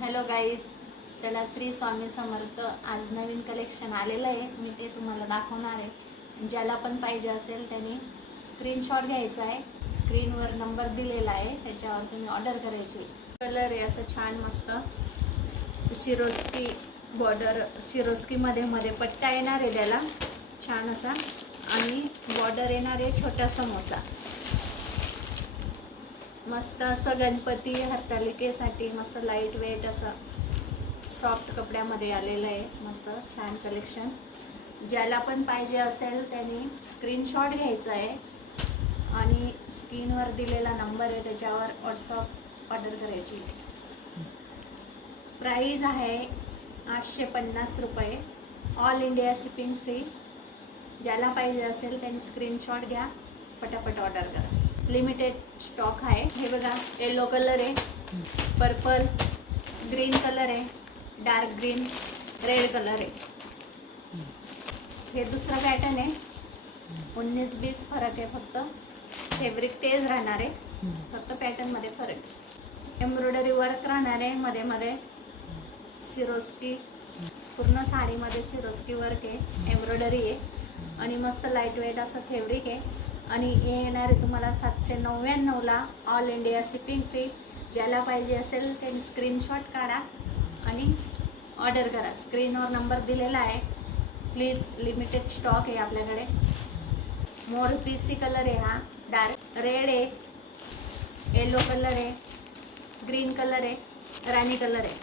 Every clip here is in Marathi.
हॅलो गाईज, चला श्री स्वामी समर्थ. आज नवीन कलेक्शन आलेलं आहे, मी ते तुम्हाला दाखवणार आहे. ज्याला पण पाहिजे असेल त्यांनी स्क्रीनशॉट घ्यायचा आहे. स्क्रीनवर नंबर दिलेला आहे, त्याच्यावर तुम्ही ऑर्डर करायची. कलर आहे असं छान मस्त सिरोस्की बॉर्डर, सिरोस्कीमध्ये मध्ये पट्टा येणार आहे त्याला छान असा, आणि बॉर्डर येणार आहे छोटा समोसा. मस्त असं गणपती हरतालिकेसाठी मस्त लाईट वेट असं सॉफ्ट कपड्यामध्ये आलेलं आहे. मस्त छान कलेक्शन. ज्याला पण पाहिजे असेल त्यांनी स्क्रीनशॉट घ्यायचा आहे आणि स्क्रीनवर दिलेला नंबर आहे त्याच्यावर व्हॉट्सअप ऑर्डर करायची. प्राईज आहे 850 रुपये. All India shipping free. ज्याला पाहिजे असेल त्यांनी स्क्रीनशॉट घ्या, पटापट ऑर्डर करा. लिमिटेड स्टॉक आहे. हे बघा, येलो कलर आहे, पर्पल, ग्रीन कलर आहे, डार्क ग्रीन, रेड कलर आहे. हे दुसरा पॅटर्न आहे. 19-20 फरक आहे, फक्त फॅब्रिक तेच राहणार आहे, फक्त पॅटर्नमध्ये फरक आहे. एम्ब्रॉयडरी वर्क राहणार आहे मध्ये मध्ये. सिरोस्की पूर्ण साडीमध्ये सिरोस्की वर्क आहे, एम्ब्रॉयडरी आहे आणि मस्त लाईट वेट असं फॅब्रिक आहे. आणि हे येणार आहे तुम्हाला 799ला. All India shipping free. ज्याला पाहिजे असेल त्यांनी स्क्रीनशॉट काढा आणि ऑर्डर करा. स्क्रीनवर नंबर दिलेला आहे. प्लीज, लिमिटेड स्टॉक आहे आपल्याकडे. मोर पीसी कलर आहे हा, डार्क रेड आहे, येलो कलर आहे, ग्रीन कलर आहे, राणी कलर आहे.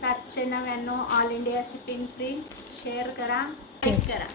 799. All India shipping free. Share करा, लाईक करा.